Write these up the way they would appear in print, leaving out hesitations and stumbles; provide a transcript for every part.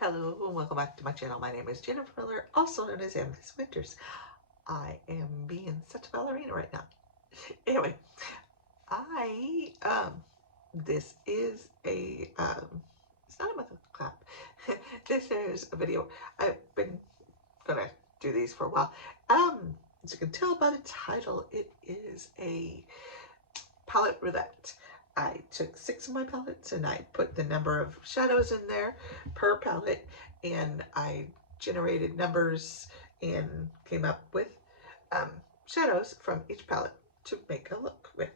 Hello and welcome back to my channel. My name is Jennifer Miller, also known as Amethyst Winters. I am being such a ballerina right now. Anyway, this is it's not a method clap. This is a video. I've been gonna do these for a while. As you can tell by the title, it is a palette roulette. I took 6 of my palettes and I put the number of shadows in there per palette, and I generated numbers and came up with shadows from each palette to make a look with.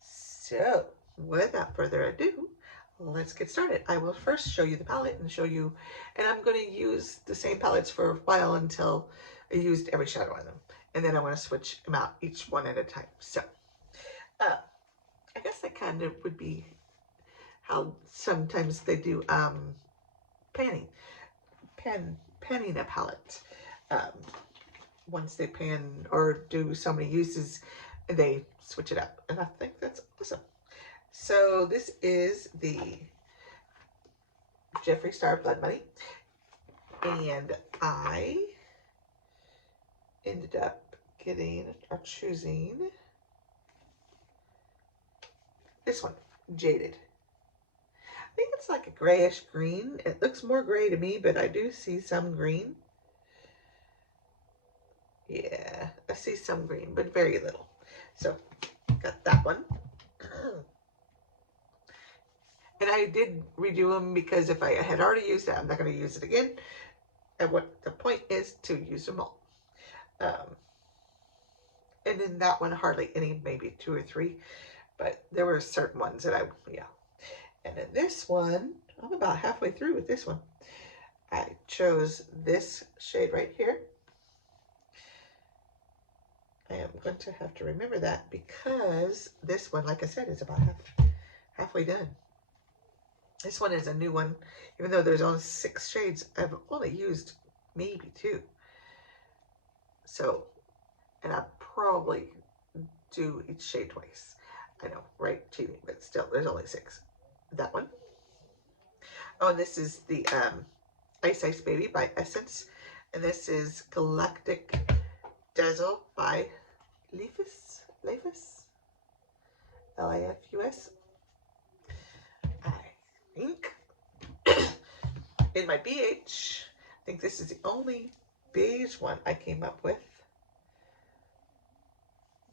So without further ado, let's get started. I will first show you the palette and show you, and I'm going to use the same palettes for a while until I used every shadow on them, and then I want to switch them out each one at a time. So I guess that kind of would be how sometimes they do panning a palette. Um, Once they pan or do so many uses, they switch it up, and I think that's awesome. So this is the Jeffree Star Blood Money, and I ended up getting or choosing this one, Jaded. I think it's like a grayish green. It looks more gray to me, but I do see some green. Yeah, I see some green, but very little. So, got that one. And I did redo them because if I had already used it, I'm not going to use it again. And what the point is to use them all. And in that one, hardly any, maybe 2 or 3. But there were certain ones that yeah. And in this one, I'm about halfway through with this one. I chose this shade right here. I am going to have to remember that because this one, like I said, is about halfway done. This one is a new one. Even though there's only 6 shades, I've only used maybe 2. So, and I probably do each shade twice. I know, right? Cheating, but still, there's only 6. That one. Oh, and this is the Ice Ice Baby by Essence. And this is Galactic Dazzle by Lifus. L-I-F-U-S. I think in my BH, I think this is the only beige one I came up with.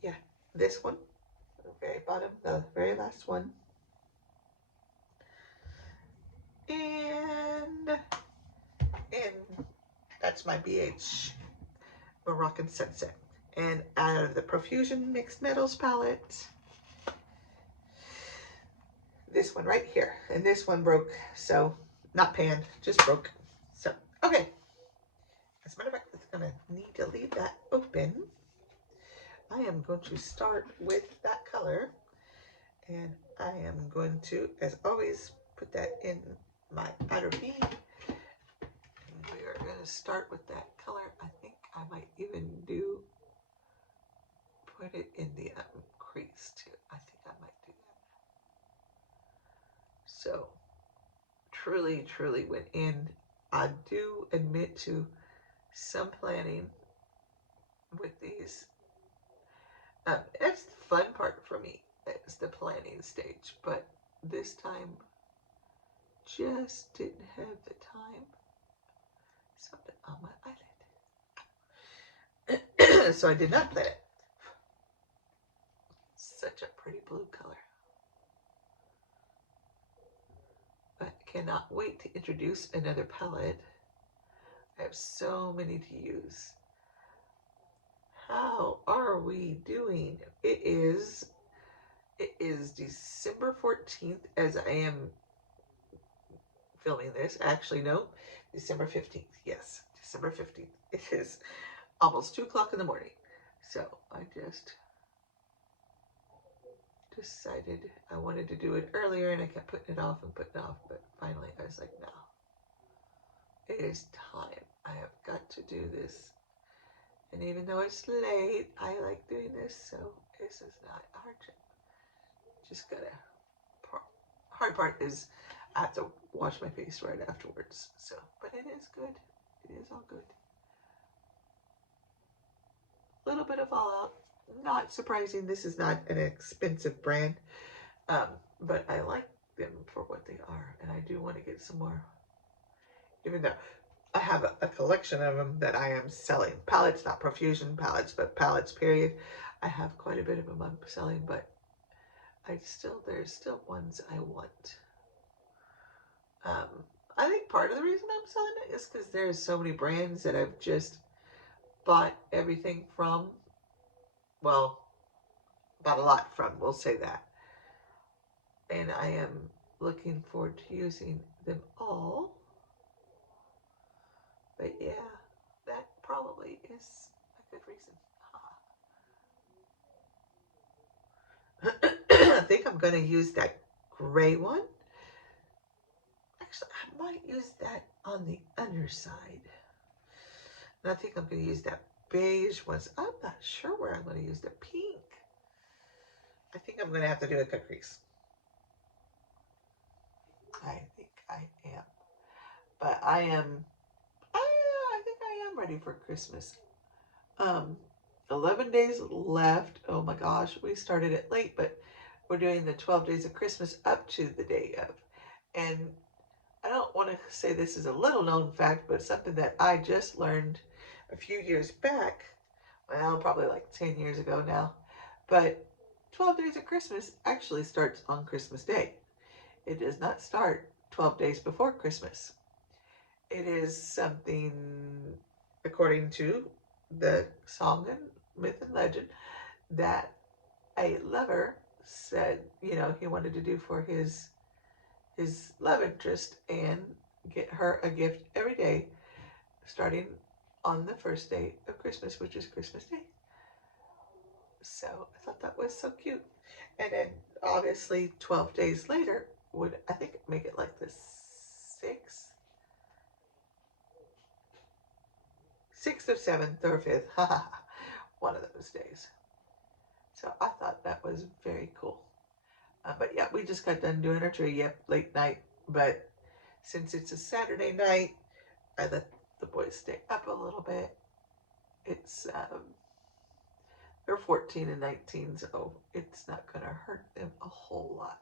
Yeah, this one, the very bottom, the very last one. And that's my BH Moroccan Sunset. And out of the Profusion Mixed Metals palette, this one right here. And this one broke, so not panned, just broke. So, okay. As a matter of fact, it's going to need to leave that open. I am going to start with that color. And I am going to, as always, put that in my outer V. And we are going to start with that color. I think I might even put it in the crease too. I think I might do that. So, truly, truly went in. I do admit to some planning with these. That's the fun part for me. It's the planning stage, but this time just didn't have the time. Something on my eyelid. So I did not plan it. Such a pretty blue color. I cannot wait to introduce another palette. I have so many to use. How are we doing? It is December 14th as I am filming this. Actually, no, December 15th. Yes, December 15th. It is almost 2 o'clock in the morning. So I just decided I wanted to do it earlier, and I kept putting it off, but finally I was like, no, it is time. I have got to do this. And even though it's late, I like doing this, so this is not hard. Just gotta, hard part is I have to wash my face right afterwards. So, but it is good. It is all good. A little bit of fallout. Not surprising. This is not an expensive brand, um, but I like them for what they are, and I do want to get some more. Even though I have a collection of them that I am selling. Palettes, not profusion palettes, but palettes, period. I have quite a bit of them I'm selling, but there's still ones I want. Um, I think part of the reason I'm selling it is because there's so many brands that I've just bought everything from. Well, bought a lot from, we'll say that. And I am looking forward to using them all. But yeah, that probably is a good reason. I think I'm going to use that gray one. Actually, I might use that on the underside. And I think I'm going to use that beige one. I'm not sure where I'm going to use the pink. I think I'm going to have to do a cut crease. I think I am. But I think I am ready for Christmas. 11 days left. Oh my gosh, we started it late, but we're doing the 12 days of Christmas up to the day of. And I don't want to say this is a little known fact, but something that I just learned a few years back. Well, probably like 10 years ago now. But 12 days of Christmas actually starts on Christmas Day. It does not start 12 days before Christmas. It is something, according to the song and myth and legend, that a lover said, he wanted to do for his love interest and get her a gift every day, starting on the first day of Christmas, which is Christmas Day. So I thought that was so cute. And then obviously 12 days later would, I think, make it like the 6th or 7th or 5th. One of those days. So I thought that was very cool. But yeah, we just got done doing our tree. Yep, late night. But since it's a Saturday night, I let the boys stay up a little bit. It's they're 14 and 19, so it's not going to hurt them a whole lot.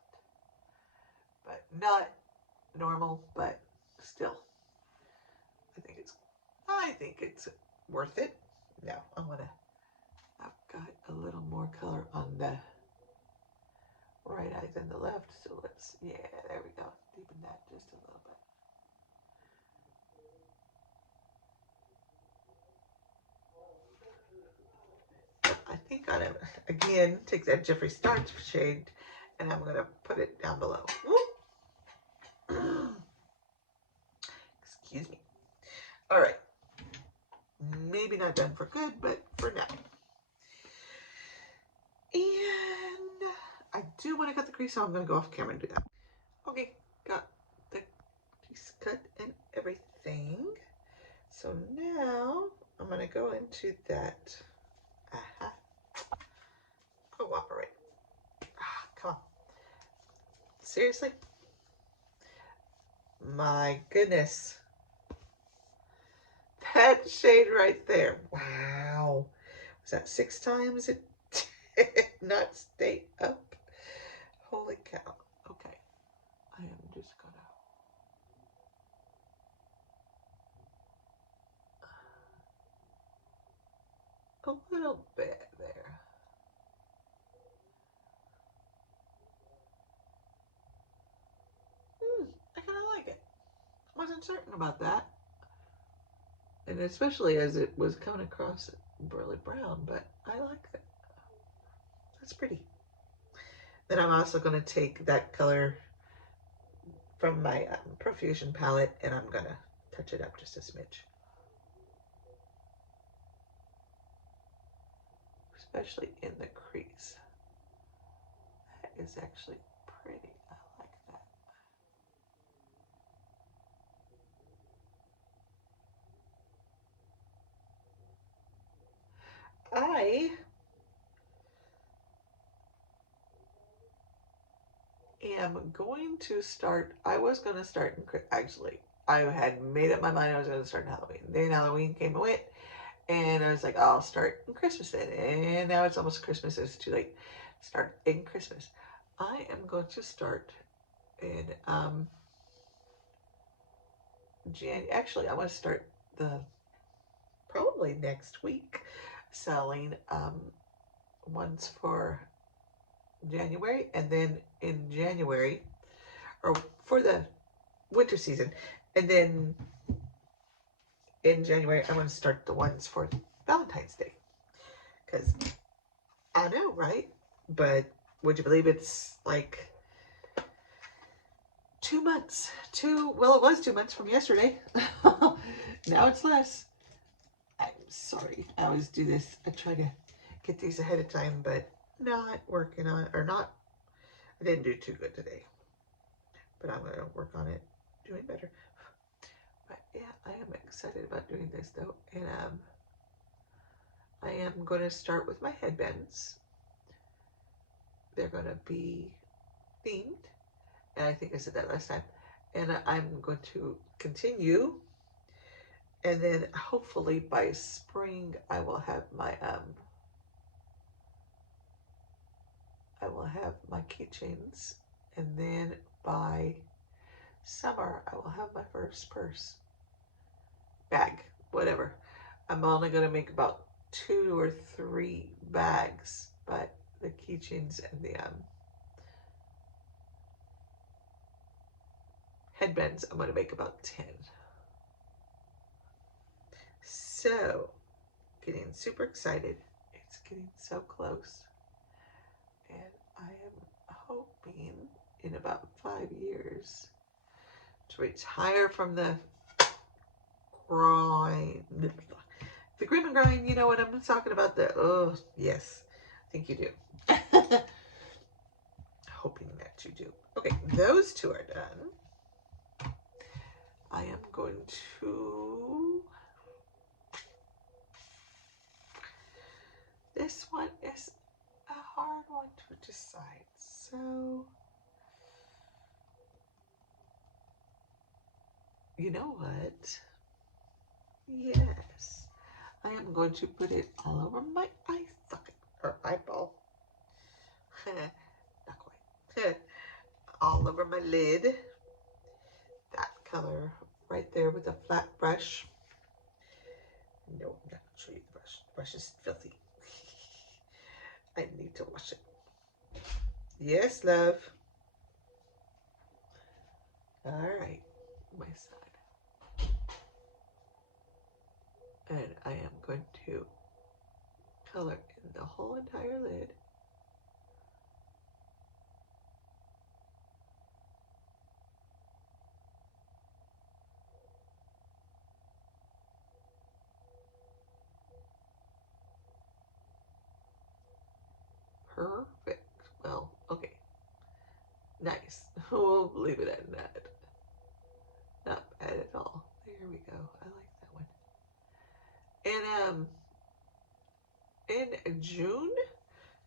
But not normal, but still. I think it's worth it. Now, I've got a little more color on the right eye than the left, so yeah, there we go. Deepen that just a little bit. I think I'm going to, again, take that Jeffree Star shade, and I'm going to put it down below. Excuse me. All right. Maybe not done for good, but for now. And I do want to cut the crease, so I'm going to go off camera and do that. Okay, got the crease cut and everything. So now I'm going to go into that. Cooperate. Come on. Seriously? My goodness. That shade right there. Wow. Was that 6 times it did not stay up? Holy cow. Okay. I am just gonna. A little bit there. I kind of like it. Wasn't certain about that. And especially as it was coming across really brown, but I like that. That's pretty. Then I'm also going to take that color from my Profusion palette and I'm going to touch it up just a smidge. Especially in the crease. That is actually pretty. I like that. I am going to start, I was going to start, actually, I had made up my mind I was going to start in Halloween. Then Halloween came and went, and I was like, I'll start in Christmas then. And now it's almost Christmas, it's too late. Start in Christmas. I am going to start in actually, I want to start probably next week selling ones for January, and then in January, or for the winter season, and then in January I want to start the ones for Valentine's Day, because I know, right? But would you believe it's like 2 months? Well, it was 2 months from yesterday. Now it's less. I'm sorry. I always do this. I try to get these ahead of time, but not working on, or not. I didn't do too good today, but I'm going to work on it, doing better. But yeah, I am excited about doing this though, and I am going to start with my headbands. They're going to be themed, and I think I said that last time. And I'm going to continue, and then hopefully by spring I will have my keychains, and then by summer I will have my first purse, bag, whatever. I'm only going to make about 2 or 3 bags, but the keychains and the headbands I'm going to make about 10. So, getting super excited. It's getting so close. And I am hoping in about 5 years to retire from the grind. The grim and grind, you know what I'm talking about? Oh, yes. I think you do. Hoping that you do. Okay, those 2 are done. I am going to... This one is a hard one to decide. So, you know what? Yes. I am going to put it all over my eye socket, or eyeball. Not quite. All over my lid. That color right there with a flat brush. No, I'm not going to show you the brush. The brush is filthy. I need to wash it. Yes, love. All right, my side. And I am going to color in the whole entire lid. Perfect. Well, okay. Nice. We'll leave it at that. Not bad at all. There we go. I like that one. And in June,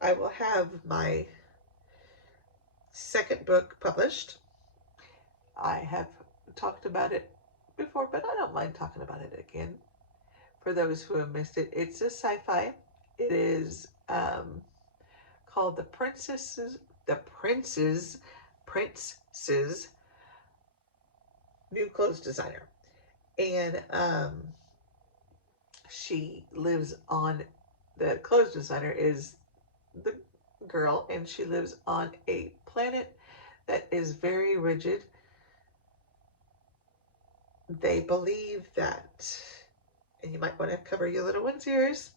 I will have my second book published. I have talked about it before, but I don't mind talking about it again. For those who have missed it, it's a sci-fi. It is called The Prince's New Clothes Designer. And she lives on, the clothes designer is the girl, and she lives on a planet that is very rigid. They believe that, and you might want to cover your little one's ears,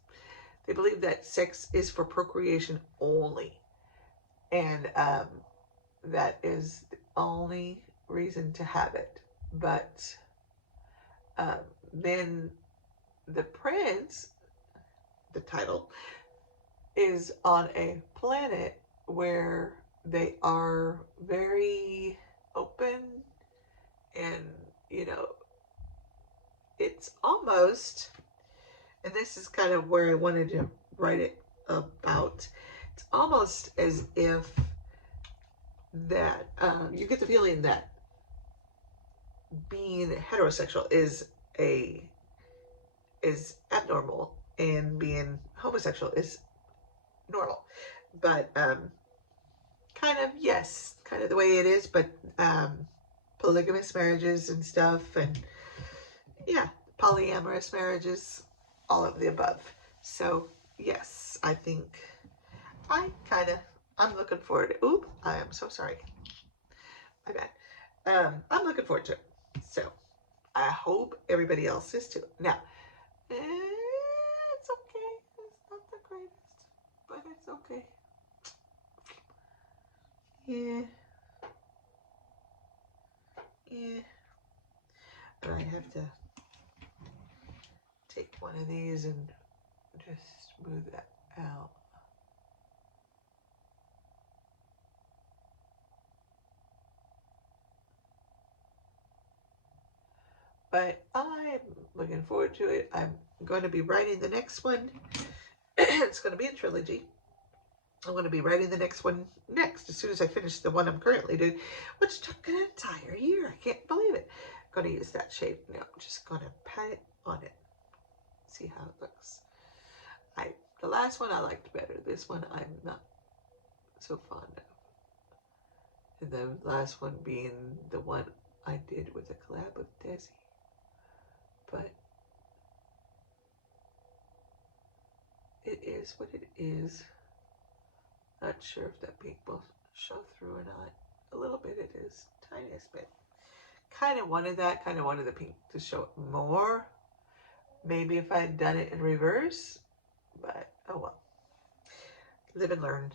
they believe that sex is for procreation only. And that is the only reason to have it. But then the prince, the title, is on a planet where they are very open, and you know, it's almost, and this is kind of where I wanted to write it about, it's almost as if that you get the feeling that being heterosexual is abnormal and being homosexual is normal. But kind of, yes, kind of the way it is, but polygamous marriages and stuff, and yeah, polyamorous marriages, all of the above. So yes, I think I'm looking forward to, oop, I am so sorry, my bad. I'm looking forward to it. So I hope everybody else is too. Now, it's okay. It's not the greatest, but it's okay. Yeah. Yeah. But I have to take one of these and just smooth that out. But I'm looking forward to it. I'm going to be writing the next one. It's going to be a trilogy. I'm going to be writing the next one next as soon as I finish the one I'm currently doing, which took an entire year. I can't believe it. I'm going to use that shade now. I'm just going to pat it on it. See how it looks. The last one I liked better. This one I'm not so fond of. And the last one being the one I did with a collab with Desi. But it is what it is. Not sure if that pink will show through or not. A little bit it is. Tiniest bit. Kind of wanted that. Kind of wanted the pink to show more. Maybe if I had done it in reverse. But oh well. Live and learn.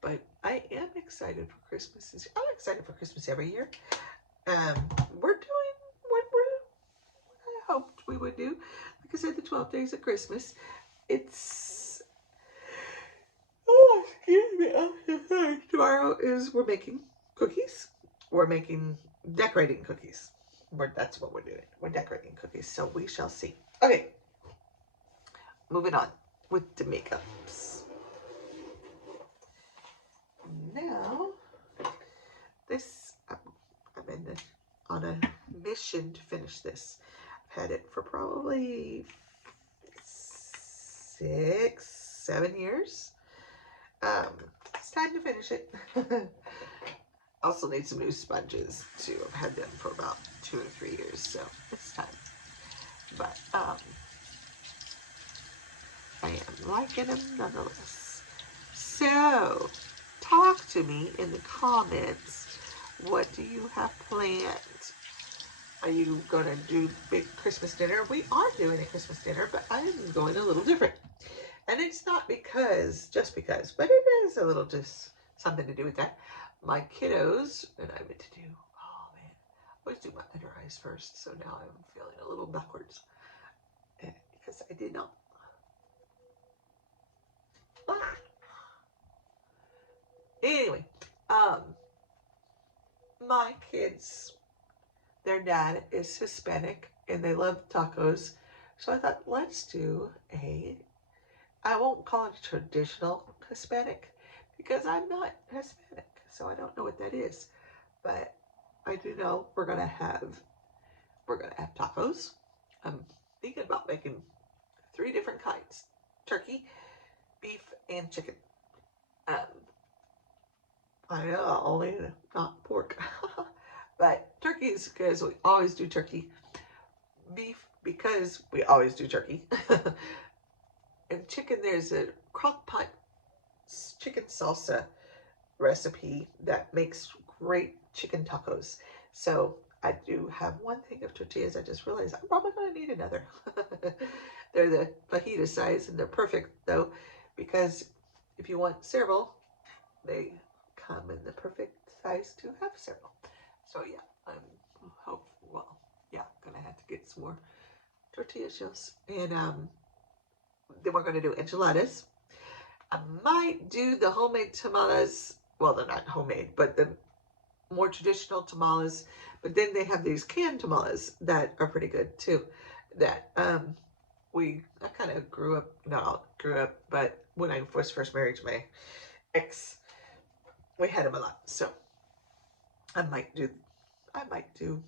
But I am excited for Christmas. I'm excited for Christmas every year. We're doing what I hoped we would do. Like I said, the 12 days of Christmas. It's, oh, excuse me. Oh, tomorrow is we're making cookies. We're making decorating cookies. That's what we're doing. We're decorating cookies. So we shall see. Okay. Moving on with the makeups. Now, this, I've been on a mission to finish this. I've had it for probably 6, 7 years. It's time to finish it. Also need some new sponges too. I've had them for about 2 or 3 years, so it's time. But I am liking them nonetheless. So talk to me in the comments. What do you have planned? Are you going to do big Christmas dinner? We are doing a Christmas dinner, but I am going a little different. And it's not just because, but it is a little just something to do with that. My kiddos, and I meant to do, oh man, I always do my under eyes first, so now I'm feeling a little backwards. Because I did not. Anyway, my kids, their dad is Hispanic and they love tacos. So I thought, let's do I won't call it a traditional Hispanic because I'm not Hispanic. So I don't know what that is. But I do know we're gonna have tacos. I'm thinking about making 3 different kinds: turkey, beef, and chicken. I know, only not pork. But turkey is because we always do turkey. Beef because we always do turkey. And chicken, there's a crock pot chicken salsa recipe that makes great chicken tacos. So I do have 1 thing of tortillas. I just realized I'm probably going to need another. They're the fajita size, and they're perfect though, because if you want several, they come in the perfect size to have several. So yeah, I'm gonna have to get some more tortilla shells. And then we're gonna do enchiladas. I might do the homemade tamales. Well, they're not homemade, but the more traditional tamales. But then they have these canned tamales that are pretty good too. that I kind of grew up, but when I was first married to my ex, we had him a lot. So I might do, I might do,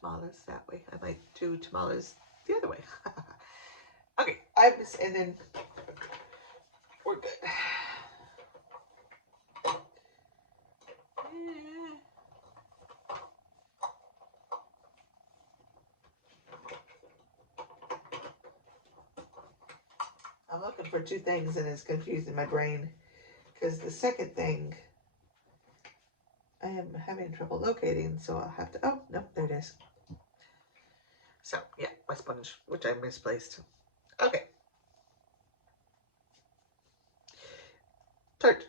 tamales that way. I might do tamales the other way. Okay, and then we're good. I'm looking for two things and it's confusing my brain because the second thing I am having trouble locating, so I'll have to, oh, no, there it is. So, yeah, my sponge, which I misplaced. Okay. Tart.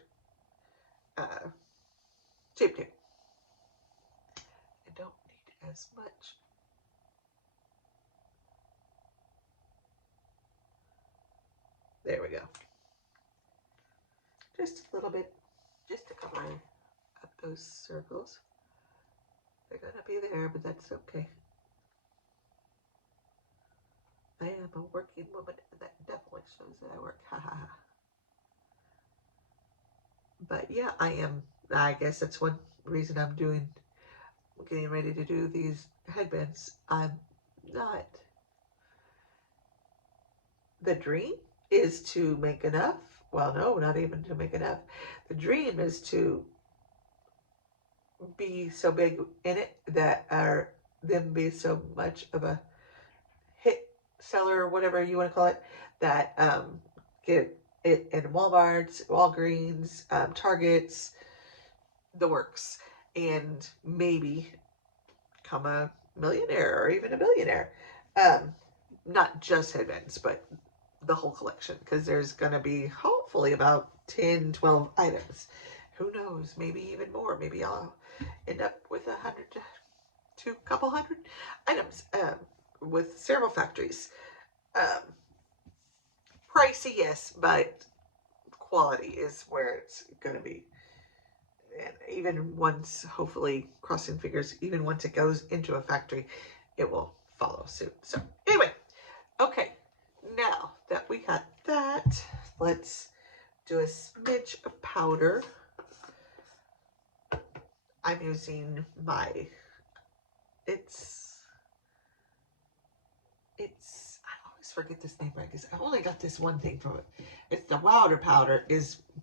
Cheap tape. I don't need as much. There we go. Just a little bit, just to cover up those circles. They're gonna be there, but that's okay. I am a working woman, and that definitely shows that I work. Ha ha ha. But yeah, I am. I guess that's one reason I'm getting ready to do these headbands. I'm not. The dream is to make enough. Well, no, not even to make enough. The dream is to be so big in it that them be so much of a hit seller, whatever you want to call it, that get it in Walmart's, Walgreens, Targets, the works, and maybe become a millionaire or even a billionaire. Not just headbands, but the whole collection, because there's going to be hopefully about 10, 12 items. Who knows? Maybe even more. Maybe I'll end up with 100 to a couple hundred items with several factories. Pricey, yes, but quality is where it's going to be. And even once, hopefully, crossing fingers, even once it goes into a factory, it will follow suit. So anyway, okay, now that we got that, let's do a smidge of powder. I'm using my, I always forget this name right because I only got this one thing from it. It's the Wilder powder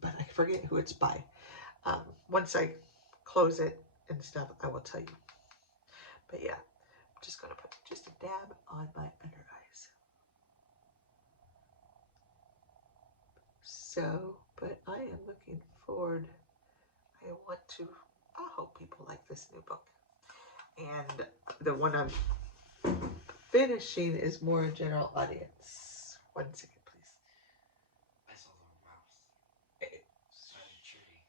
but I forget who it's by. Once I close it and stuff, I will tell you. But yeah, I'm just going to put just a dab on my under eyes. So, but I am looking forward. I hope people like this new book. And the one I'm finishing is more general audience. 1 second, please. I saw the mouse. It started shooting.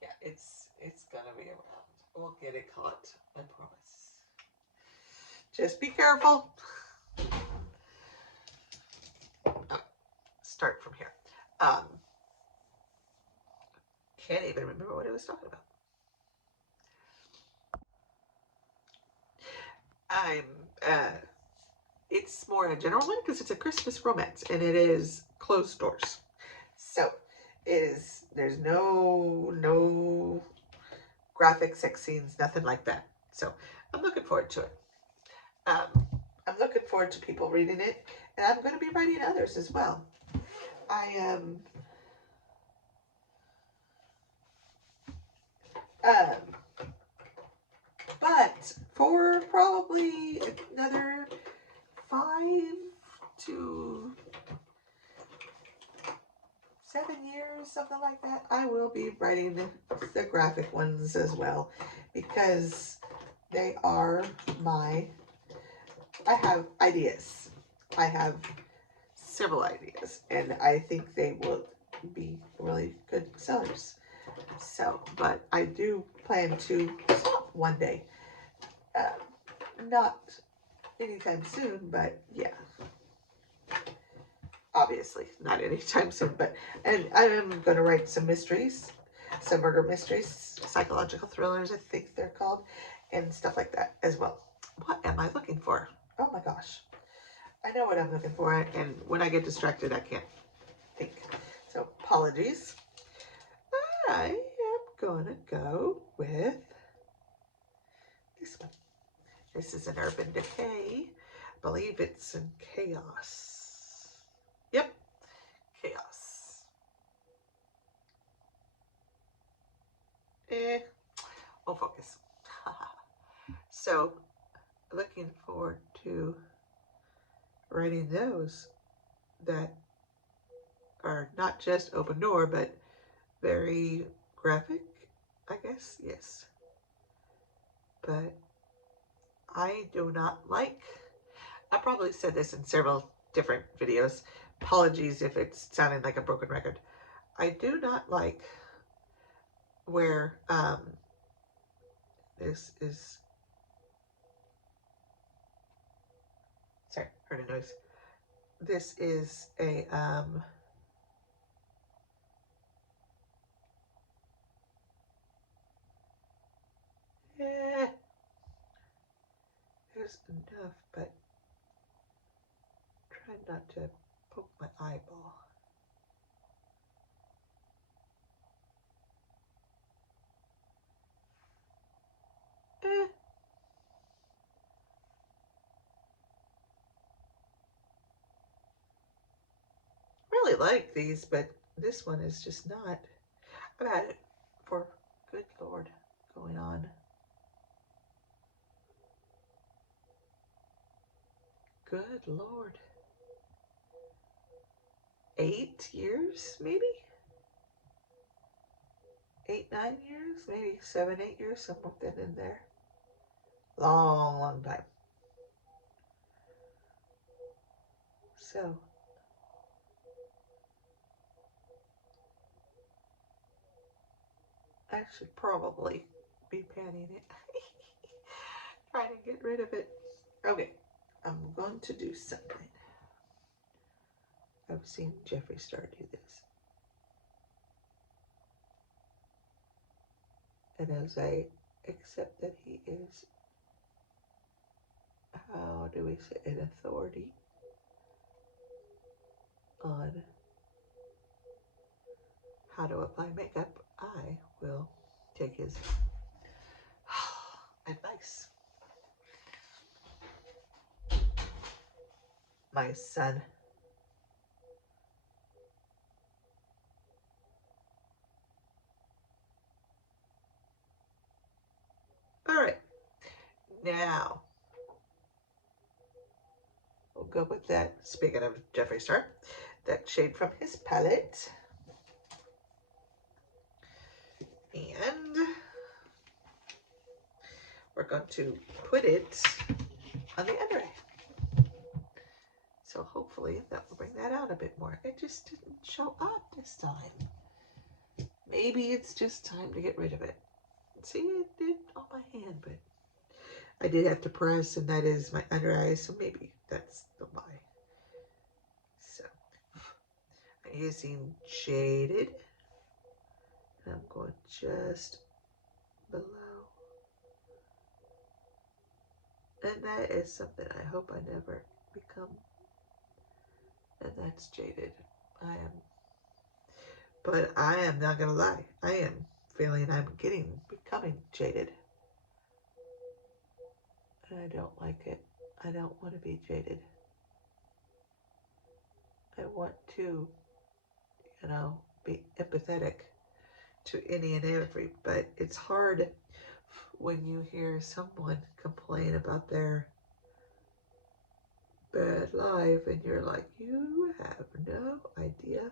Yeah, it's gonna be around. We'll get it caught, I promise. Just be careful. Start from here. Can't even remember what I was talking about. It's more a general one because it's a Christmas romance and it is closed doors. So there's no graphic sex scenes, nothing like that. So I'm looking forward to it. I'm looking forward to people reading it, and I'm going to be writing others as well. I am but for probably another 5 to 7 years, something like that, I will be writing the graphic ones as well, because they are I have ideas. I have several ideas, and I think they will be really good sellers. So, but I do plan to stop one day. Not anytime soon, but yeah. Obviously, not anytime soon, and I am going to write some mysteries, some murder mysteries, psychological thrillers, I think they're called, and stuff like that as well. what am I looking for? Oh my gosh. I know what I'm looking for, and when I get distracted, I can't think. So apologies. I am gonna go with this one. This is an Urban Decay. I believe it's in Chaos. Yep, Chaos. Won't focus. So, looking forward to writing those that are not just open door, but very graphic, I guess. Yes. But I do not like, I probably said this in several different videos. Apologies if it's sounding like a broken record. I do not like where this is, sorry, heard a noise. This is a there's enough, but try not to poke my eyeball. Really like these, but this one is just not. I've had it for, good Lord, going on. Good Lord. 8 years, maybe? 8, 9 years? Maybe 7, 8 years, something in there. Long, long time. So, I should probably be panning it. Trying to get rid of it. Okay, I'm going to do something. I've seen Jeffree Star do this. And as I accept that he is, how do we say, an authority on how to apply makeup, I will take his advice. My son. All right, now we'll go with that. Speaking of Jeffree Star, that shade from his palette. And we're going to put it on the under eye. So hopefully that will bring that out a bit more. It just didn't show up this time. Maybe it's just time to get rid of it. See, it did on my hand, but I did have to press, and that is my under eye, so maybe that's the why. So I'm using Jaded, and I'm going just below. And that is something I hope I never become. And that's Jaded. But I am not gonna lie. I am feeling I'm becoming jaded. And I don't like it. I don't want to be jaded. I want to, be empathetic to any and every, but it's hard when you hear someone complain about their bad life and you're like, you have no idea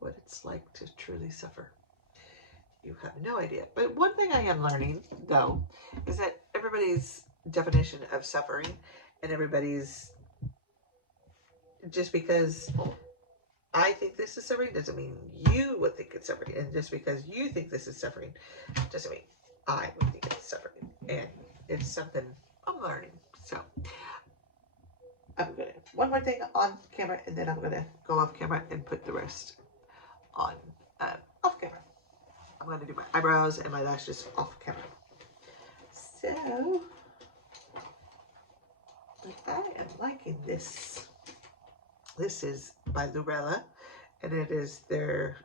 what it's like to truly suffer. You have no idea. But one thing I am learning, though, is that everybody's definition of suffering and everybody's, just because I think this is suffering doesn't mean you would think it's suffering. And just because you think this is suffering doesn't mean I would think it's suffering. And it's something I'm learning. So I'm going to, one more thing on camera, and then I'm going to go off camera and put the rest on off camera. I'm going to do my eyebrows and my lashes off camera. So I am liking this. This is by Lurella, and it is their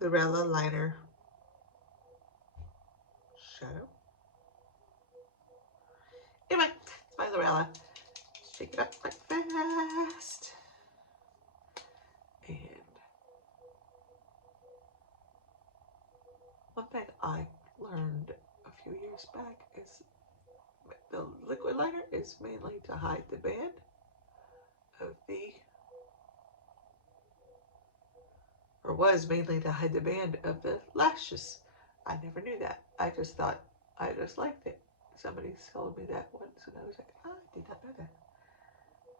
Lurella liner shadow. Anyway, it's by Lurella. Shake it up like fast. And one thing I learned a few years back is the liquid liner is mainly to hide the band of the, or was mainly to hide the band of the lashes. I never knew that. I just thought, I just liked it. Somebody told me that once and I was like, oh, I did not know that.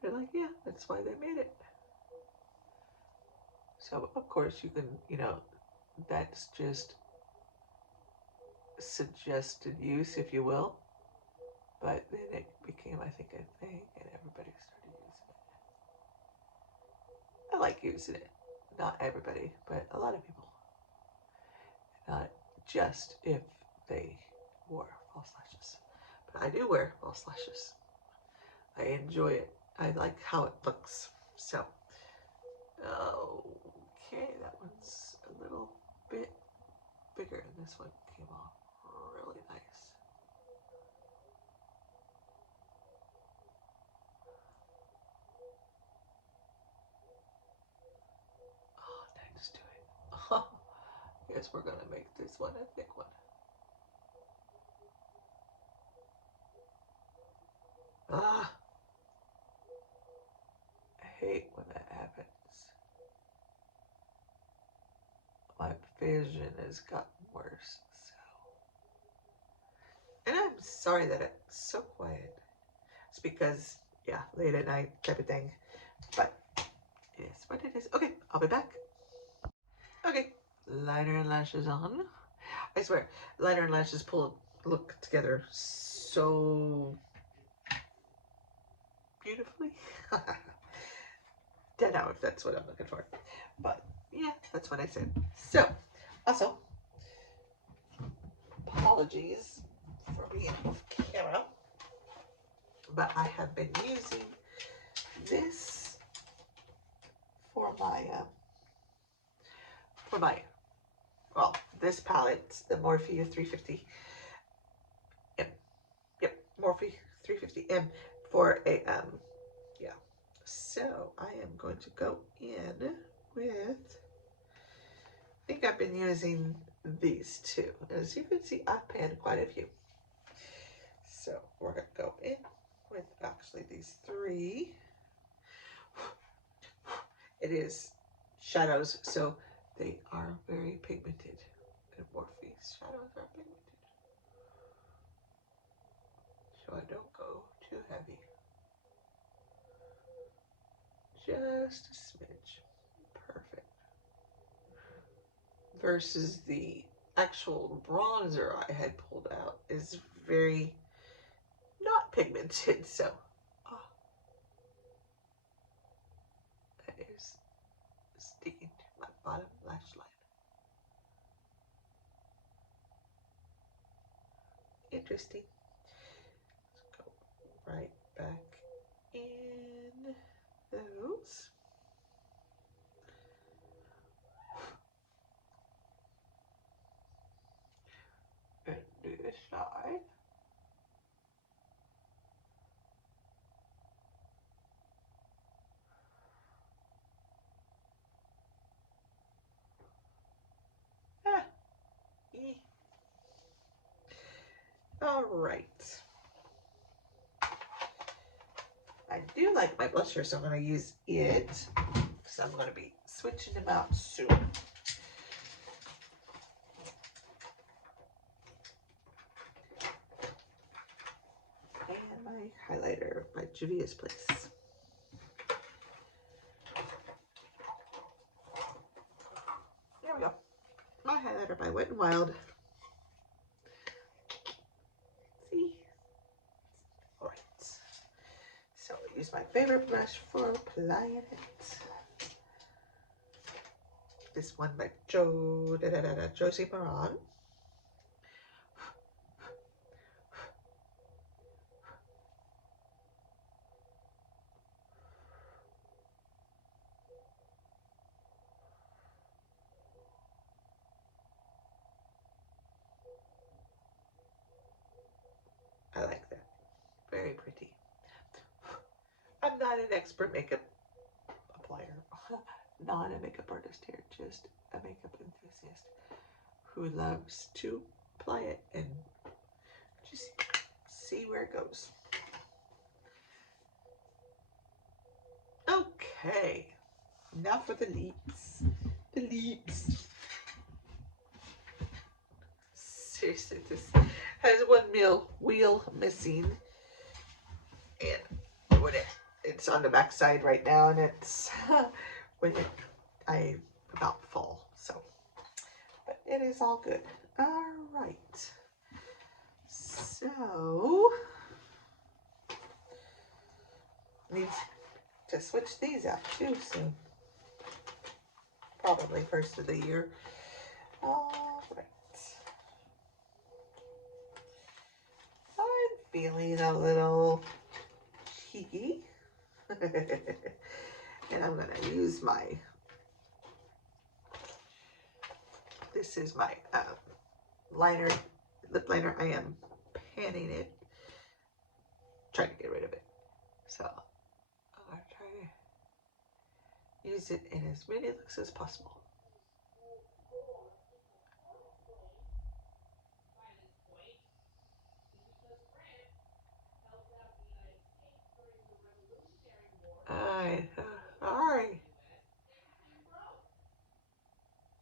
They're like, yeah, that's why they made it. So of course you can, you know, that's just suggested use, if you will. But then it became, I think, a thing, and everybody started using it. I like using it. Not everybody, but a lot of people. Not just if they wore false lashes. But I do wear false lashes. I enjoy it. I like how it looks. So, okay, that one's a little bit bigger, and this one came off really nice. Oh, next to it. Oh, guess we're gonna make this one a thick one. Ah, I hate when that happens. My vision has gotten worse, so. And I'm sorry that it's so quiet. It's because, yeah, late at night type of thing. But it is what it is. Okay, I'll be back. Okay, liner and lashes on. I swear, liner and lashes look together so beautifully. 10 out if that's what I'm looking for. But yeah, that's what I said. So, also, apologies for being off camera, but I have been using this for my well, this palette, the Morphe 350M. Yep, Morphe 350M for a yeah. So I am going to go in with, I think I've been using these two. As you can see, I've panned quite a few. So we're going to go in with actually these three. It is shadows, so they are very pigmented. And Morphe's shadows are pigmented. So I don't go too heavy. Just a smidge. Perfect. Versus the actual bronzer I had pulled out is very not pigmented, so that is sticking to my bottom lash line. Interesting. Let's go right back in those. And do this side. Ah, all right. I do like my blusher, so I'm going to use it because I'm going to be switching them out soon. And my highlighter by Juvia's Place. There we go. My highlighter by Wet n Wild. See? All right. So I'll use my favorite brush for applying it. This one by Josie Maran. not an expert makeup applier, not a makeup artist here, just a makeup enthusiast who loves to apply it and just see where it goes. Okay, now for the leaps. The leaps. Seriously, this has one wheel missing, and when it's on the back side right now, and it's when I about fall. So, but it is all good. All right. So need to switch these out too soon. Probably first of the year. All right. I'm feeling a little cheeky. And I'm going to use this is my liner, lip liner. I am panning it, trying to get rid of it. So I'm going to try to use it in as many looks as possible. All right.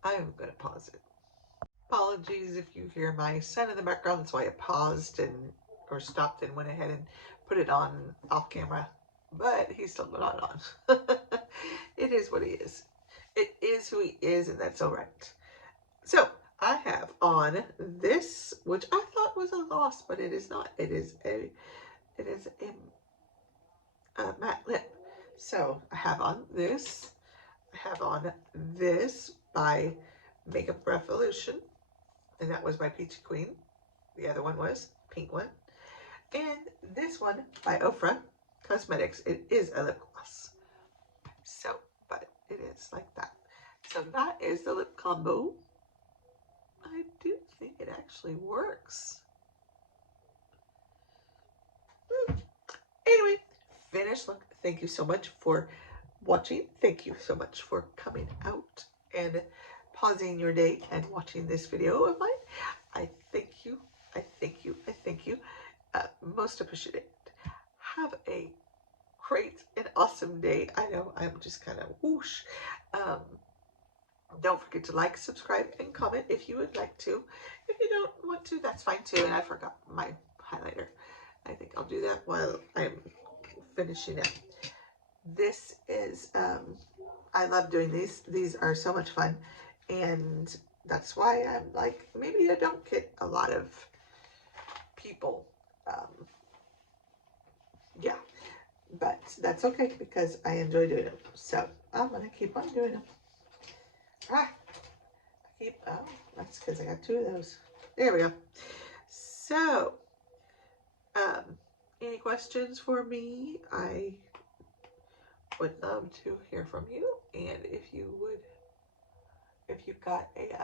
I'm going to pause it. Apologies if you hear my son in the background. That's why I paused or stopped and went ahead and put it on off camera. But he's still not on. It is what he is. It is who he is, and that's all right. So I have on this, which I thought was a loss, but it is not. It is a matte lip. So I have on this. I have on this by Makeup Revolution, and that was by Peachy Queen. The other one was pink one. And this one by Ofra Cosmetics. It is a lip gloss. So, but it is like that. So that is the lip combo. I do think it actually works. Anyway, finished look. Thank you so much for watching. Thank you so much for coming out and pausing your day and watching this video of mine. I thank you. I thank you. I thank you. Most appreciated. Have a great and awesome day. I know I'm just kind of whoosh. Don't forget to like, subscribe, and comment if you would like to. If you don't want to, that's fine too. And I forgot my highlighter. I think I'll do that while I'm finishing it. This is, I love doing these. These are so much fun. And that's why I'm like, maybe I don't get a lot of people. Yeah, but that's okay because I enjoy doing them. So I'm going to keep on doing them. Oh, that's because I got two of those. There we go. So, any questions for me? I would love to hear from you. And if you've got a,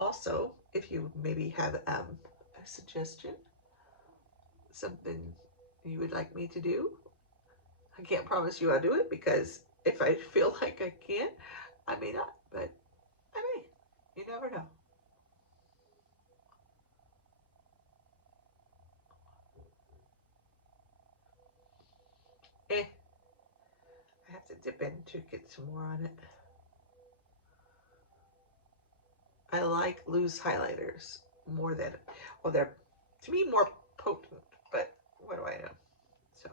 also, if you maybe have a suggestion, something you would like me to do, I can't promise you I'll do it because if I feel like I can, I may not, but I may. You never know. I have to dip in to get some more on it. I like loose highlighters more than, well, they're, to me, more potent, but what do I know? So,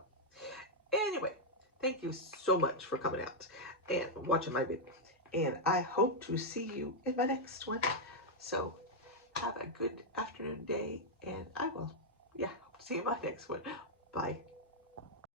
anyway, thank you so much for coming out and watching my video. And I hope to see you in my next one. So, have a good afternoon, day, and I will, hope to see you in my next one. Bye.